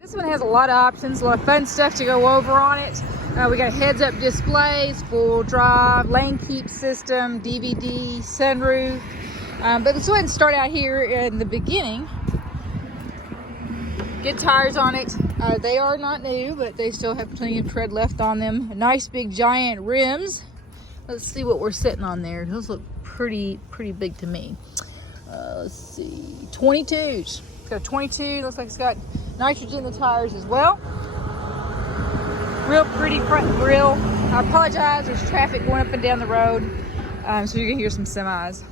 This one has a lot of options, a lot of fun stuff to go over on it. We got heads-up displays, full drive, lane keep system, DVD, sunroof. But let's go ahead and start out here in the beginning. Good tires on it. They are not new, but they still have plenty of tread left on them. Nice big giant rims. Let's see what we're sitting on there. Those look pretty big to me. Let's see, 22s. It's got a 22. Looks like it's got nitrogen in the tires as well. Real pretty front grille. I apologize. There's traffic going up and down the road, so you're gonna hear some semis.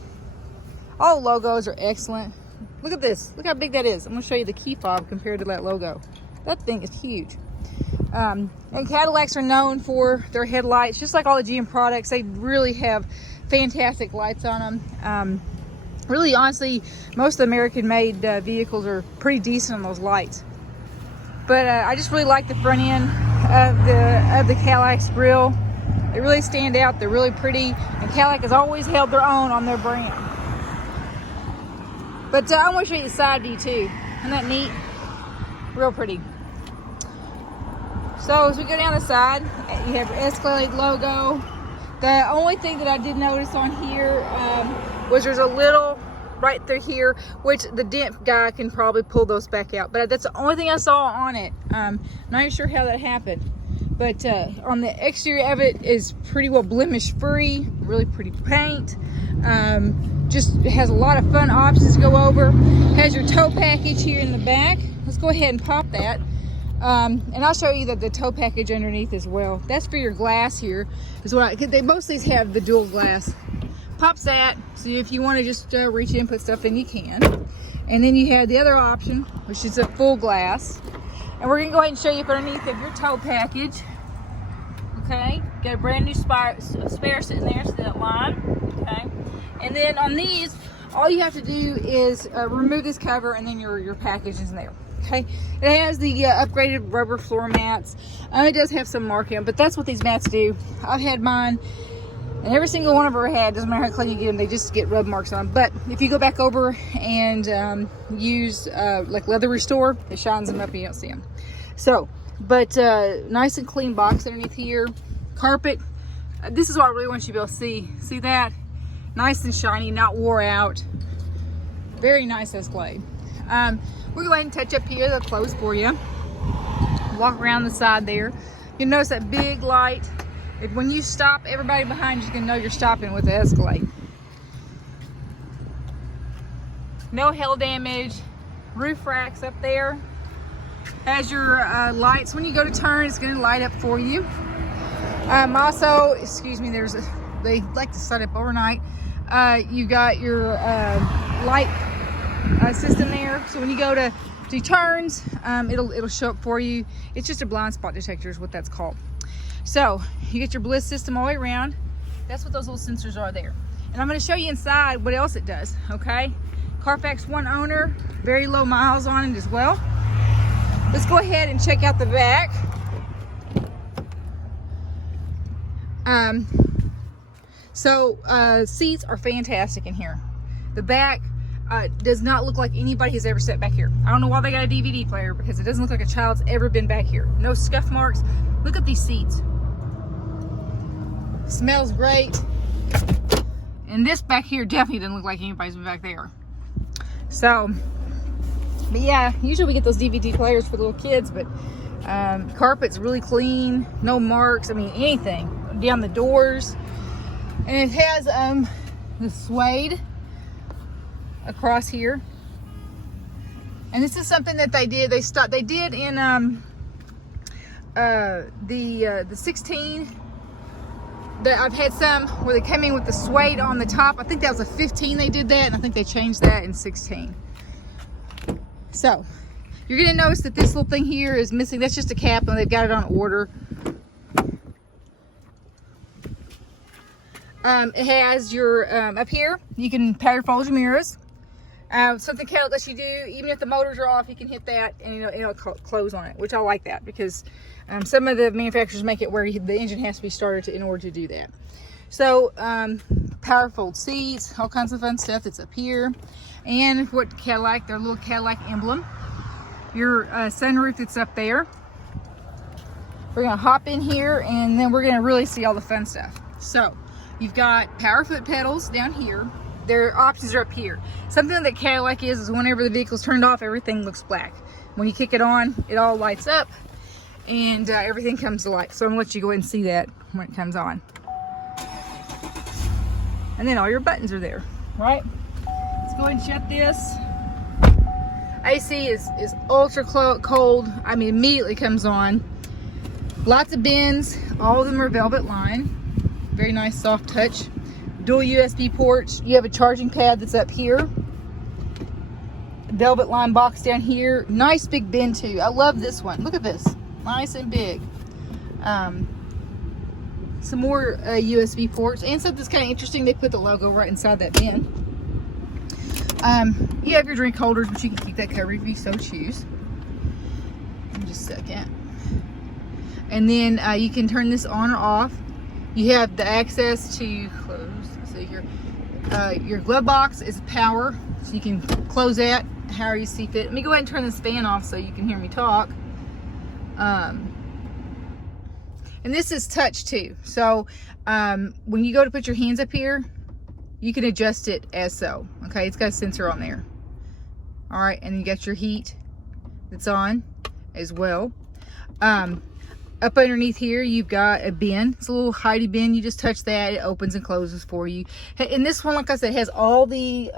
All logos are excellent. Look at this. Look how big that is. I'm going to show you the key fob compared to that logo. That thing is huge. And Cadillacs are known for their headlights, just like all the GM products. They really have fantastic lights on them. Really, honestly, most of the American-made vehicles are pretty decent on those lights. But I just really like the front end of the Cadillac's grille. They really stand out. They're really pretty. And Cadillac has always held their own on their brand. But I want to show you the side view too. Isn't that neat? Real pretty. So as we go down the side, you have your Escalade logo. The only thing that I did notice on here was there's a little right through here, which the dent guy can probably pull those back out. But that's the only thing I saw on it. Not even sure how that happened. But on the exterior of it is pretty well blemish free. Really pretty paint. Just has a lot of fun options to go over. Has your tow package here in the back. Let's go ahead and pop that. And I'll show you the tow package underneath as well. That's for your glass here. Is what they most of these have the dual glass. Pops that, so if you want to just reach in and put stuff in, you can. And then you have the other option, which is a full glass. And we're gonna go ahead and show you underneath of your tow package. Okay, got a brand new spare sitting there, so that line. Okay. And then on these, all you have to do is remove this cover, and then your package is in there. Okay, it has the upgraded rubber floor mats. It does have some marking, but that's what these mats do. I've had mine, and every single one I've ever had, doesn't matter how clean you get them, they just get rub marks on them. But if you go back over and use like Leather Restore, it shines them up and you don't see them. So, but nice and clean box underneath here. Carpet. This is what I really want you to be able to see. See that? Nice and shiny, not wore out. Very nice Escalade. We'll go ahead and touch up here. They'll close for you. Walk around the side there. You'll notice that big light. When you stop, everybody behind you is going to know you're stopping with the Escalade. No hail damage. Roof racks up there. Has your lights. When you go to turn, it's going to light up for you. Also, excuse me, they like to set up overnight. You got your light system there, so when you go to do turns, it'll show up for you. It's just a blind spot detector is what that's called. So you get your bliss system all the way around. That's what those little sensors are there. And I'm going to show you inside what else it does. Okay, Carfax One owner, very low miles on it as well. Let's go ahead and check out the back. Seats are fantastic in here. The back does not look like anybody has ever sat back here. I don't know why they got a DVD player, because it doesn't look like a child's ever been back here. No scuff marks. Look at these seats. Smells great. And this back here definitely doesn't look like anybody's been back there. So, but yeah, usually we get those DVD players for little kids, but carpet's really clean, no marks, I mean anything down the doors. And it has the suede across here. And this is something that they did in the 16. That I've had some where they came in with the suede on the top. I think that was a 15 they did that, and I think they changed that in 16. So you're gonna notice that this little thing here is missing. That's just a cap, and they've got it on order. It has your up here you can power fold your mirrors. Something Cadillac lets you do, even if the motors are off, you can hit that and it'll close on it, which I like that, because some of the manufacturers make it where the engine has to be started in order to do that. So power fold seats, all kinds of fun stuff that's up here. And what Cadillac, their little Cadillac emblem. your sunroof that's up there. We're gonna hop in here and then we're gonna really see all the fun stuff. So you've got power foot pedals down here. Their options are up here. Something that Cadillac is whenever the vehicle's turned off, everything looks black. When you kick it on, it all lights up and everything comes to light. So I'm gonna let you go ahead and see that when it comes on. And then all your buttons are there, right? Let's go ahead and shut this. AC is ultra cold. I mean, immediately comes on. Lots of bins, all of them are velvet line. Very nice soft touch. Dual USB ports. You have a charging pad that's up here. Velvet line box down here. Nice big bin too. I love this one. Look at this. Nice and big. Some more USB ports. And something that's kind of interesting, they put the logo right inside that bin. You have your drink holders, but you can keep that covered if you so choose. Just a second. And then you can turn this on or off. You have the access to close. So your glove box is power, so you can close that however you see fit. Let me go ahead and turn this fan off so you can hear me talk. And this is touch too. So when you go to put your hands up here, you can adjust it as so. Okay, it's got a sensor on there. All right, and you got your heat that's on as well. Up underneath here, you've got a bin. It's a little hidey bin. You just touch that, it opens and closes for you. And this one, like I said, has all the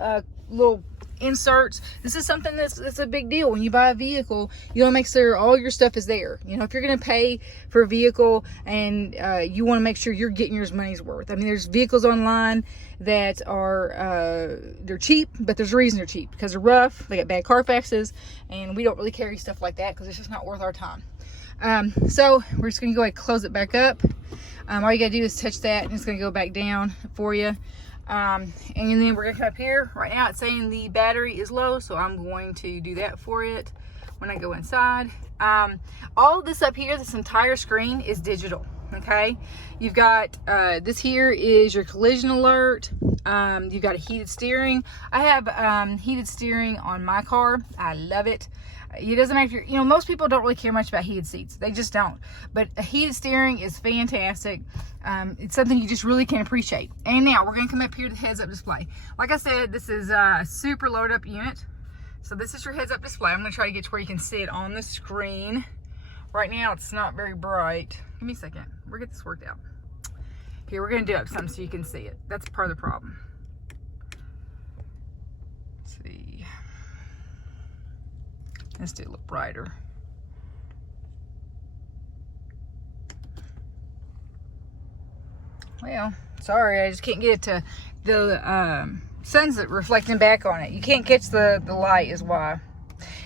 little inserts. This is something that's a big deal. When you buy a vehicle, you want to make sure all your stuff is there. You know, if you're going to pay for a vehicle and you want to make sure you're getting your money's worth. I mean, there's vehicles online that are they're cheap, but there's a reason they're cheap, because they're rough, they got bad Carfaxes, and we don't really carry stuff like that because it's just not worth our time. So we're just gonna go ahead and close it back up. All you gotta do is touch that and it's gonna go back down for you. And then we're gonna come up here. Right now it's saying the battery is low, so I'm going to do that for it when I go inside. All this up here, this entire screen is digital. Okay, you've got this here is your collision alert. You've got a heated steering. I have heated steering on my car. I love it. It doesn't matter if you're, you know, most people don't really care much about heated seats. They just don't. But a heated steering is fantastic. It's something you just really can appreciate. And now we're going to come up here to the heads-up display. Like I said, this is a super load-up unit. So this is your heads-up display. I'm going to try to get to where you can see it on the screen. Right now, it's not very bright. Give me a second. We'll get this worked out. Here, we're going to do up something so you can see it. That's part of the problem. Let's see. Let's do it a little brighter. Well, sorry, I just can't get it to the sun's reflecting back on it. You can't catch the light is why.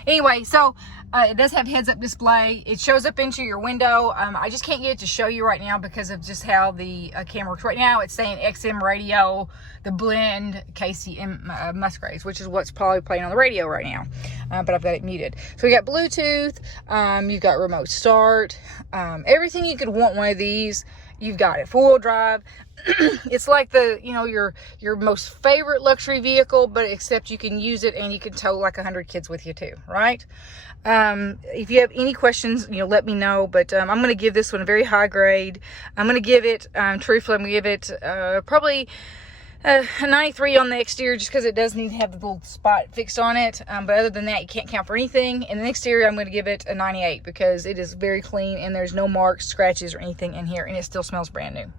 Anyway, so it does have heads-up display. It shows up into your window. I just can't get it to show you right now because of just how the camera works. Right now, it's saying XM radio, the blend KCM Musgraves, which is what's probably playing on the radio right now. But I've got it muted. So we got Bluetooth. You've got remote start. Everything you could want one of these, you've got it. Four-wheel drive. It's like the, you know, your most favorite luxury vehicle, but except you can use it and you can tow like 100 kids with you too, right? If you have any questions, you know, let me know. But I'm going to give this one a very high grade. I'm going to give it, truthfully, I'm going to give it probably a 93 on the exterior, just because it does need to have the little spot fixed on it. But other than that, you can't count for anything. In the exterior, I'm going to give it a 98 because it is very clean and there's no marks, scratches, or anything in here, and it still smells brand new.